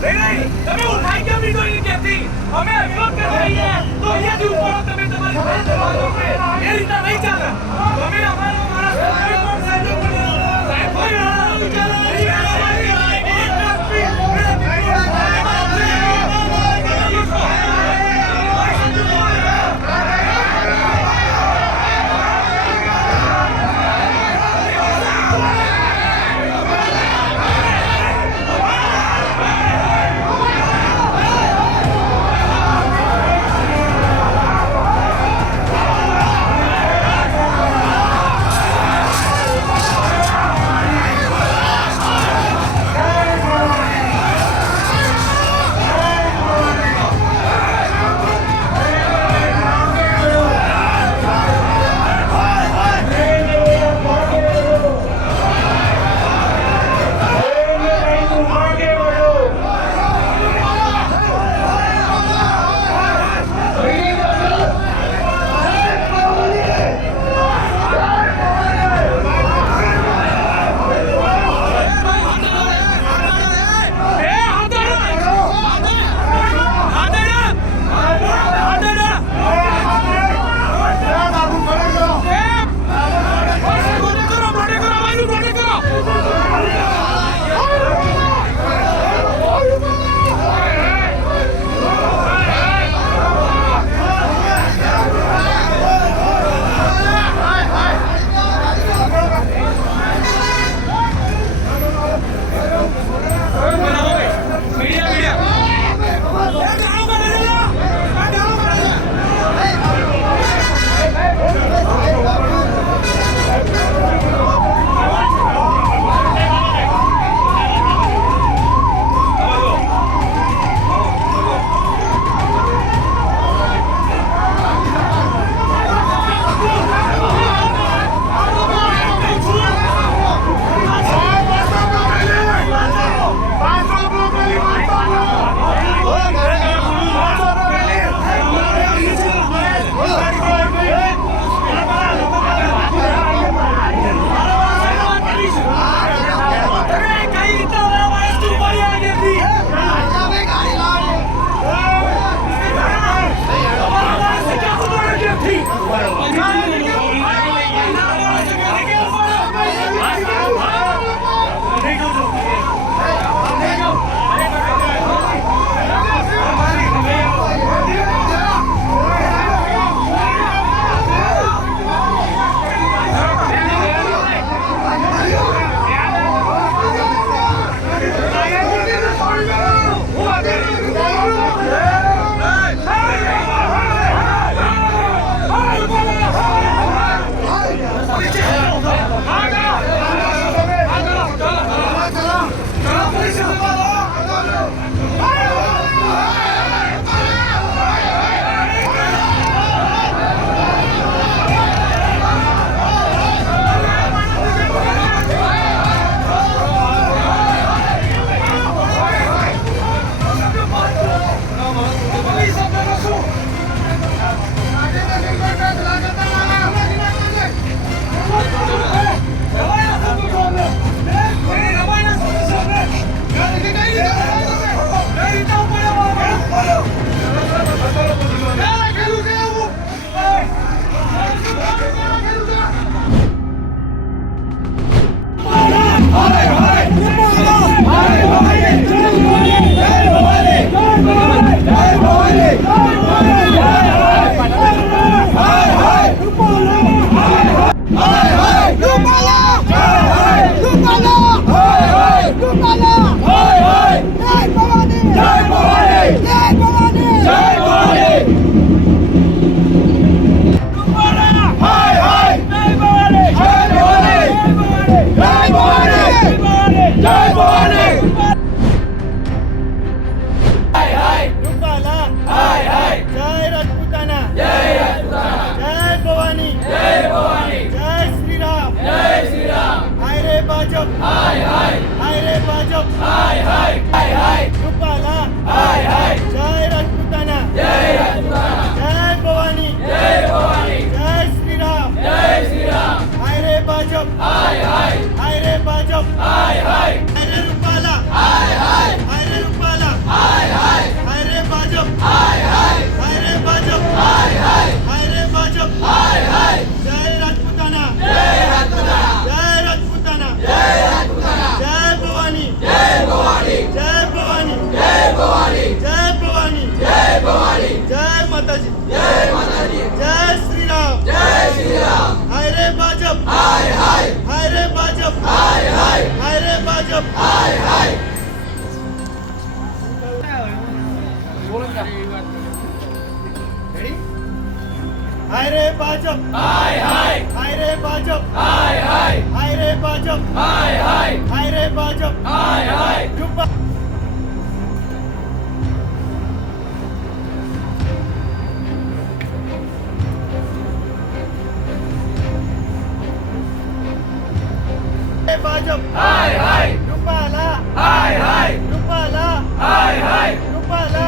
નહીં, તમે ઉઠાઈ કેમ લીધો એની કેસથી? અમે વિરોધ કરી રહીએ તો અહીંયાથી ઉપાડો તમે તમારી ફાઇલ જવા દો કે એ રીતના નહીં ચાલે. તમે અમારા સાહેબ Hai Rupaala! હાય રે ભાજપ હાય રે ભાજપ હાય રે ભાજપ હાય રે ભાજપ હાય રે ભાજપ હાય રે ભાજપ ચૂપ. ભાજપ રૂપાલા રૂપાલા રૂપાલા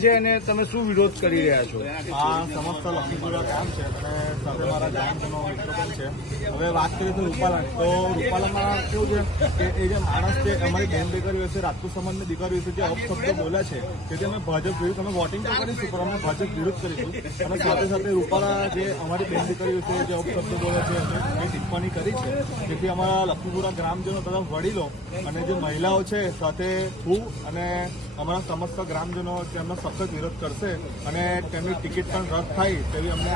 છે અને તમે શું વિરોધ કરી રહ્યા છો? આ સમસ્ત લક્ષ્મીપુરા ગામ છે અને સાથે મારા ગામનો મિત્રો પણ છે. હવે વાત કરીએ તો રૂપાલાની, તો રૂપાલામાં કેવું છે કે એ જે માણસ છે અમારી બેન દીકરીઓ વિશે, રાજપૂત સમાજની દીકરીઓ વિશે જે અપશબ્દો બોલ્યા છે તેથી અમે ભાજપ વિરુદ્ધ અમે વોટિંગ તો કરીશું પણ અમે ભાજપ વિરુદ્ધ કરીશું. અને સાથે સાથે રૂપાલા જે અમારી બેન દીકરીઓ વિશે જે અપશબ્દો બોલ્યા છે એ ટિપ્પણી કરી છે જેથી અમારા લક્ષ્મીપુરા ગ્રામજનો તથા વડીલો અને જે મહિલાઓ છે સાથે હું અને અમારા સમસ્ત ગ્રામજનો તેમનો સખત વિરોધ કરશે અને તેમની ટિકિટ પણ રદ થાય તેવી અમે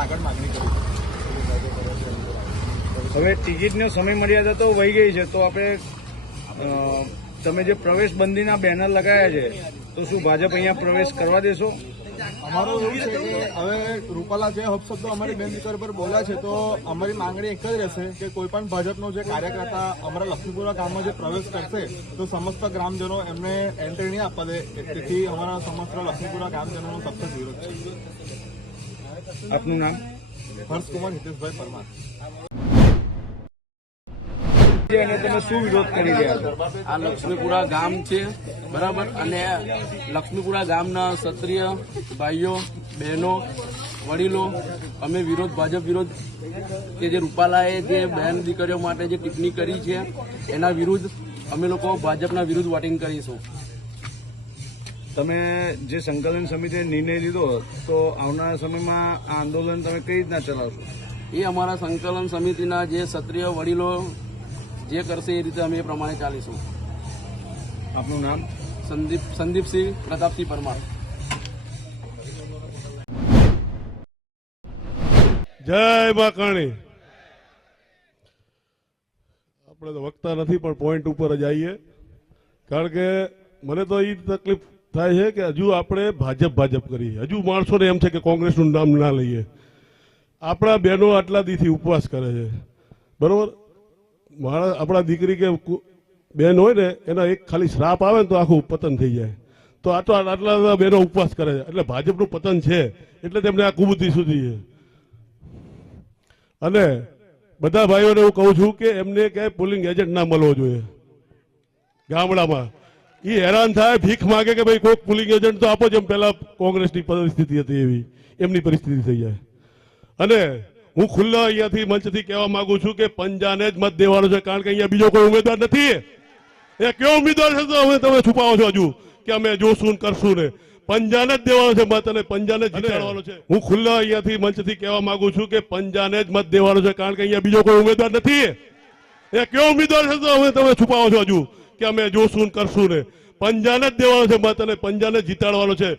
આગળ માંગણી કરીશું. હવે ટિકિટનો સમય મર્યાદા તો વહી ગઈ છે, તો આપણે તમે જે પ્રવેશ બંધીના બેનર લગાવ્યા છે તો શું ભાજપ અહીંયા પ્રવેશ કરવા દેશો? અમારું એવું છે કે હવે રૂપાલા જે અપશબ્દો અમારી બેન દીકરી પર બોલ્યા છે તો અમારી માંગણી એક જ રહેશે કે કોઈ પણ ભાજપનો જે કાર્યકર્તા અમારા લક્ષ્મીપુરા ગામમાં જે પ્રવેશ કરશે તો સમસ્ત ગ્રામજનો એમને એન્ટ્રી નહીં આપવા દે. તેથી અમારા સમસ્ત લક્ષ્મીપુરા ગામજનોનો સખત વિરોધ છે. આપનું નામ? હર્ષકુમાર હિતેશભાઈ પરમાર. અને તમે શું વિરોધ કરી રહ્યા છો? આ લક્ષ્મીપુરા ગામ છે બરાબર, અને લક્ષ્મીપુરા ગામના ક્ષત્રિય ભાઈઓ બહેનો વડીલો અમે વિરોધ ભાજપ વિરોધ કે જે રૂપાલાએ જે બહેન દીકરીઓ માટે જે ટિપ્પણી કરી છે એના વિરુદ્ધ અમે લોકો ભાજપના વિરુદ્ધ વોટિંગ કરીશું. તમે જે સંકલન સમિતિએ નિર્ણય લીધો તો આવનારા સમયમાં આ આંદોલન તમે કઈ રીતના ચલાવશો? એ અમારા સંકલન સમિતિના જે ક્ષત્રિય વડીલો જે કરશે એ રીતે અમે એ પ્રમાણે ચાલીશું. આપનું નામ? સંદીપસિંહ પ્રતાપસિંહ પરમાર. જય મા કાણી. આપણે તો વક્તા નથી પણ પોઈન્ટ ઉપર જ આવીએ, કારણ કે મને તો એ તકલીફ થાય છે કે હજુ આપણે ભાજપ કરીએ, હજુ માણસોને એમ છે કે કોંગ્રેસનું નામ ના લઈએ. આપણા બહેનો આટલા દીથી ઉપવાસ કરે છે, બરોબર? મારા આપણા દીકરી કે બેન હોય ને એના એક ખાલી શ્રાપ આવે ને તો આખું પતન થઈ જાય. તો આટલા બહેનો ઉપવાસ કરે છે એટલે ભાજપનું પતન છે, એટલે તેમને આ કુબુદ્ધિ સુધી છે. અને બધા ભાઈઓને હું કહું છું કે એમને ક્યાંય પોલિંગ એજન્ટ ના મળવો જોઈએ ગામડામાં. એ હેરાન થાય, ભીખ માગે કે ભાઈ કોઈક પોલિંગ એજન્ટ તો આપો, જેમ પહેલા કોંગ્રેસની પરિસ્થિતિ હતી એવી એમની પરિસ્થિતિ થઈ જાય. અને હું ખુલ્લા અહીંયાથી મંચથી કહેવા માંગુ છું કે પંજાને જ મત દેવાનો છે, કારણ કે અહીંયા બીજો કોઈ ઉમેદવાર નથી. એ કયો ઉમેદવાર છે તો હવે તમે છુપાવો છો હજુ કે અમે જોશું ને કરશું ને? પંજાને જ દેવાનો છે મત અને પંજાને જ જીતાડવાનો છે. હું ખુલ્લા અહીંયાથી મંચથી કહેવા માંગુ છું કે પંજાને જ મત દેવાનો છે, કારણ કે અહીંયા બીજો કોઈ ઉમેદવાર નથી. એ કયો ઉમેદવાર છે તો હવે તમે છુપાવો છો હજુ કે અમે જોશું ને કરશું ને? પંજાને જ દેવાનો છે મત અને પંજાને જ જીતાડવાનો છે.